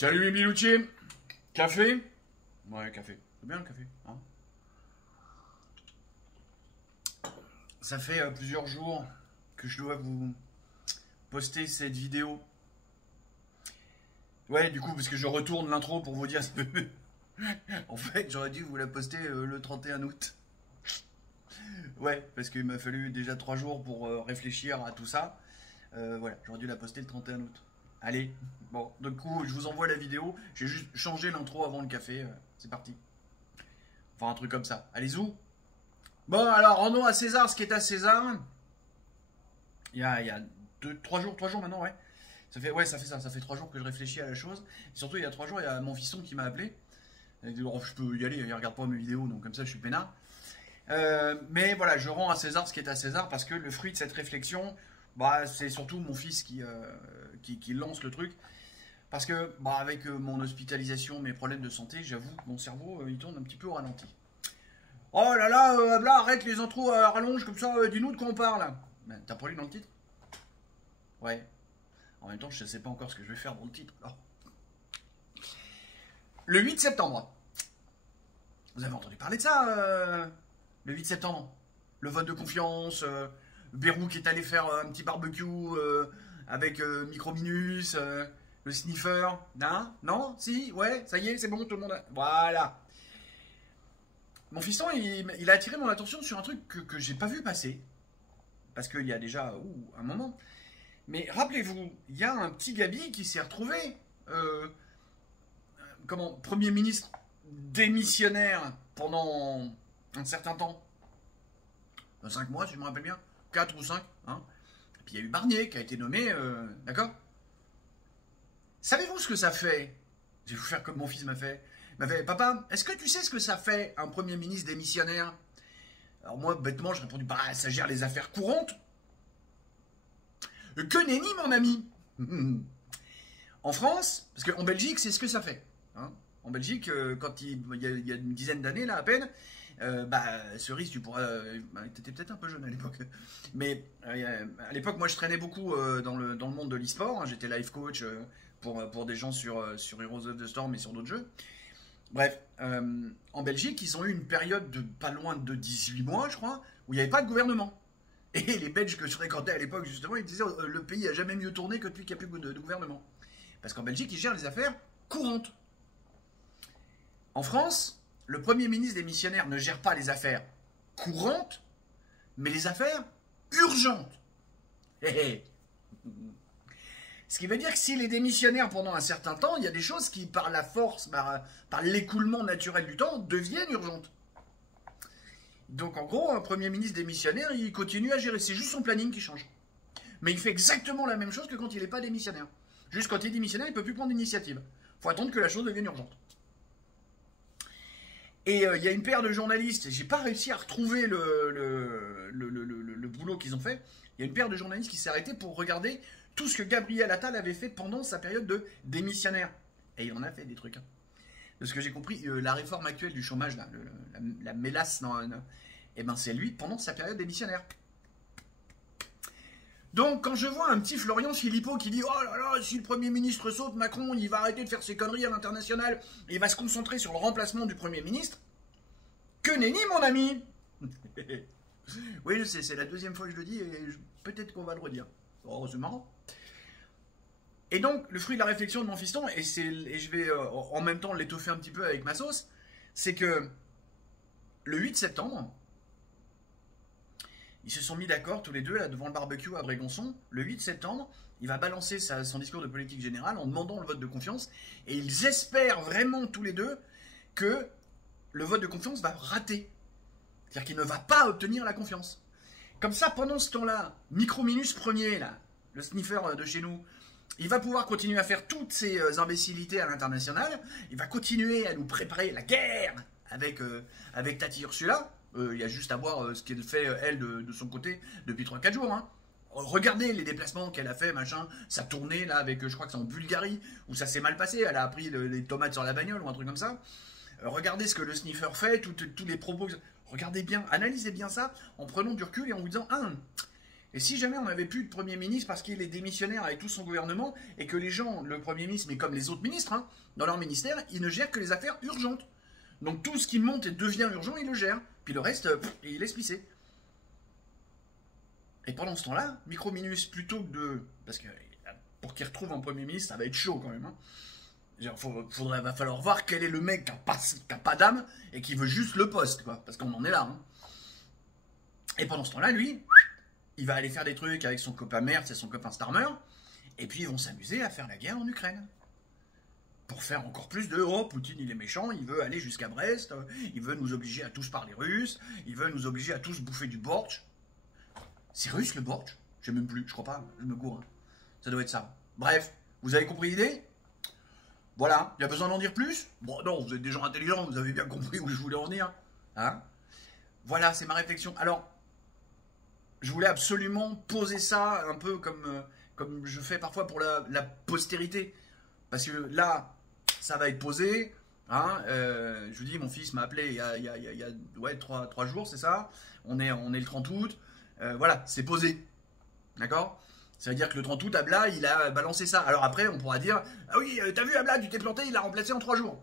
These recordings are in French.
Salut mes biloutiers. Café? Ouais, café. C'est bien le café, hein. Ça fait plusieurs jours que je dois vous poster cette vidéo. Ouais, du coup, parce que je retourne l'intro pour vous dire... En fait, j'aurais dû vous la poster le 31 août. Ouais, parce qu'il m'a fallu déjà 3 jours pour réfléchir à tout ça. Voilà, j'aurais dû la poster le 31 août. Allez, bon, du coup, je vous envoie la vidéo. J'ai juste changé l'intro avant le café. C'est parti. Enfin, un truc comme ça. Allez, zou. Bon, alors, rendons à César ce qui est à César. Il y a 3 jours maintenant, ouais. Ça fait 3 jours que je réfléchis à la chose. Et surtout, il y a 3 jours, il y a mon fiston qui m'a appelé. Alors, je peux y aller, il regarde pas mes vidéos, donc comme ça, je suis peinard. Mais voilà, je rends à César ce qui est à César parce que le fruit de cette réflexion, bah, c'est surtout mon fils qui lance le truc. Parce que, bah, avec mon hospitalisation, mes problèmes de santé, j'avoue que mon cerveau, il tourne un petit peu au ralenti. Oh là là, Abla, arrête les intros à rallonge comme ça, dis-nous de quoi on parle. Ben, t'as pas lu dans le titre? Ouais. En même temps, je ne sais pas encore ce que je vais faire dans le titre. Alors. Le 8 septembre. Vous avez entendu parler de ça, le 8 septembre? Le vote de confiance, Bérou qui est allé faire un petit barbecue avec Microminus, le sniffer. Non? Non? Si? Ouais? Ça y est, c'est bon, tout le monde a... Voilà. Mon fiston, il a attiré mon attention sur un truc que j'ai pas vu passer. Parce qu'il y a déjà un moment. Mais rappelez-vous, il y a un petit Gabi qui s'est retrouvé Premier ministre démissionnaire pendant un certain temps. 5 mois, si je me rappelle bien. 4 ou 5. Hein. Et puis il y a eu Barnier qui a été nommé, d'accord? Savez-vous ce que ça fait? Je vais vous faire comme mon fils m'a fait. Il m'a fait, papa, est-ce que tu sais ce que ça fait un Premier ministre démissionnaire? Alors moi, bêtement, je répondu, bah, ça gère les affaires courantes. Que nenni, mon ami. En France, parce qu'en Belgique, c'est ce que ça fait. Hein. En Belgique, quand il y a une dizaine d'années, là, à peine, Cerise, tu pourras... t'étais peut-être un peu jeune à l'époque. Mais à l'époque, moi, je traînais beaucoup dans le monde de l'e-sport. Hein. J'étais life coach pour des gens sur Heroes of the Storm et sur d'autres jeux. Bref, en Belgique, ils ont eu une période de pas loin de 18 mois, je crois, où il n'y avait pas de gouvernement. Et les Belges que je fréquentais à l'époque, justement, ils disaient le pays a jamais mieux tourné que depuis qu'il n'y a plus de gouvernement. Parce qu'en Belgique, ils gèrent les affaires courantes. En France, le Premier ministre démissionnaire ne gère pas les affaires courantes, mais les affaires urgentes. Ce qui veut dire que s'il est démissionnaire pendant un certain temps, il y a des choses qui, par la force, par l'écoulement naturel du temps, deviennent urgentes. Donc en gros, un Premier ministre démissionnaire, il continue à gérer. C'est juste son planning qui change. Mais il fait exactement la même chose que quand il n'est pas démissionnaire. Juste quand il est démissionnaire, il ne peut plus prendre d'initiative. Il faut attendre que la chose devienne urgente. Et il y a une paire de journalistes, j'ai pas réussi à retrouver le boulot qu'ils ont fait. Il y a une paire de journalistes qui s'est arrêtée pour regarder tout ce que Gabriel Attal avait fait pendant sa période de démissionnaire. Et il en a fait des trucs. Hein. De ce que j'ai compris, la réforme actuelle du chômage, là, la mélasse, eh ben c'est lui pendant sa période démissionnaire. Donc quand je vois un petit Florian Philippot qui dit « Oh là là, si le Premier ministre saute, Macron, il va arrêter de faire ses conneries à l'international et il va se concentrer sur le remplacement du Premier ministre. » Que nenni, mon ami. Oui, je sais, c'est la deuxième fois que je le dis et peut-être qu'on va le redire. Oh, c'est marrant. Et donc, le fruit de la réflexion de mon fiston, et je vais en même temps l'étoffer un petit peu avec ma sauce, c'est que le 8 septembre, ils se sont mis d'accord tous les deux là devant le barbecue à Brégançon. Le 8 septembre, il va balancer son discours de politique générale en demandant le vote de confiance. Et ils espèrent vraiment tous les deux que le vote de confiance va rater. C'est-à-dire qu'il ne va pas obtenir la confiance. Comme ça, pendant ce temps-là, Microminus premier, là, le sniffer de chez nous, il va pouvoir continuer à faire toutes ces imbécilités à l'international. Il va continuer à nous préparer la guerre avec Tati Ursula. Il y a juste à voir ce qu'elle fait, elle, de son côté, depuis 3-4 jours. Hein. Regardez les déplacements qu'elle a fait, machin. Sa tournée, là, avec, je crois que c'est en Bulgarie, où ça s'est mal passé. Elle a appris les tomates sur la bagnole ou un truc comme ça. Regardez ce que le sniffer fait, tous les propos. Regardez bien, analysez bien ça, en prenant du recul et en vous disant, Et si jamais on n'avait plus de Premier ministre parce qu'il est démissionnaire avec tout son gouvernement et que les gens, le Premier ministre, mais comme les autres ministres, hein, dans leur ministère, ils ne gèrent que les affaires urgentes. Donc tout ce qui monte et devient urgent, il le gère. Puis le reste, il laisse pisser. Et pendant ce temps-là, Microminus, plutôt que de... Parce que pour qu'il retrouve un Premier ministre, ça va être chaud quand même. Hein. Va falloir voir quel est le mec qui n'a pas d'âme et qui veut juste le poste, quoi. Parce qu'on en est là. Hein. Et pendant ce temps-là, lui, il va aller faire des trucs avec son copain Merz et son copain Starmer. Et puis ils vont s'amuser à faire la guerre en Ukraine. Pour faire encore plus de « Oh, Poutine, il est méchant, il veut aller jusqu'à Brest, il veut nous obliger à tous parler russe, il veut nous obliger à tous bouffer du bortsch. » C'est russe le bortsch? Je sais même plus, je crois pas, je me gourre. Hein. Ça doit être ça. Bref, vous avez compris l'idée? Voilà, il y a besoin d'en dire plus? Bon, non, vous êtes des gens intelligents, vous avez bien compris où je voulais en venir. Hein? Voilà, c'est ma réflexion. Alors, je voulais absolument poser ça un peu comme je fais parfois pour la postérité. Parce que là, ça va être posé. Hein, je vous dis, mon fils m'a appelé il y a ouais, 3 jours, c'est ça. On est le 30 août. Voilà, c'est posé. D'accord? Ça veut dire que le 30 août, Abla, il a balancé ça. Alors après, on pourra dire, ah oui, t'as vu Abla, tu t'es planté, il l'a remplacé en 3 jours.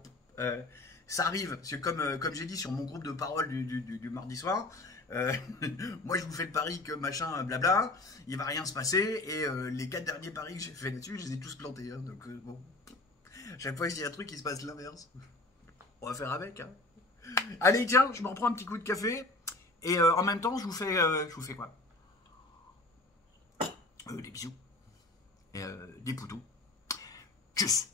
Ça arrive, parce que comme j'ai dit sur mon groupe de parole du mardi soir, moi je vous fais le pari que machin, blabla, il va rien se passer, et les 4 derniers paris que j'ai fait là-dessus, je les ai tous plantés. Hein, donc bon, chaque fois que je dis un truc, il se passe l'inverse. On va faire avec. Hein. Allez, tiens, je me reprends un petit coup de café, et en même temps, je vous fais quoi? Des bisous, et des poutous. Tchuss.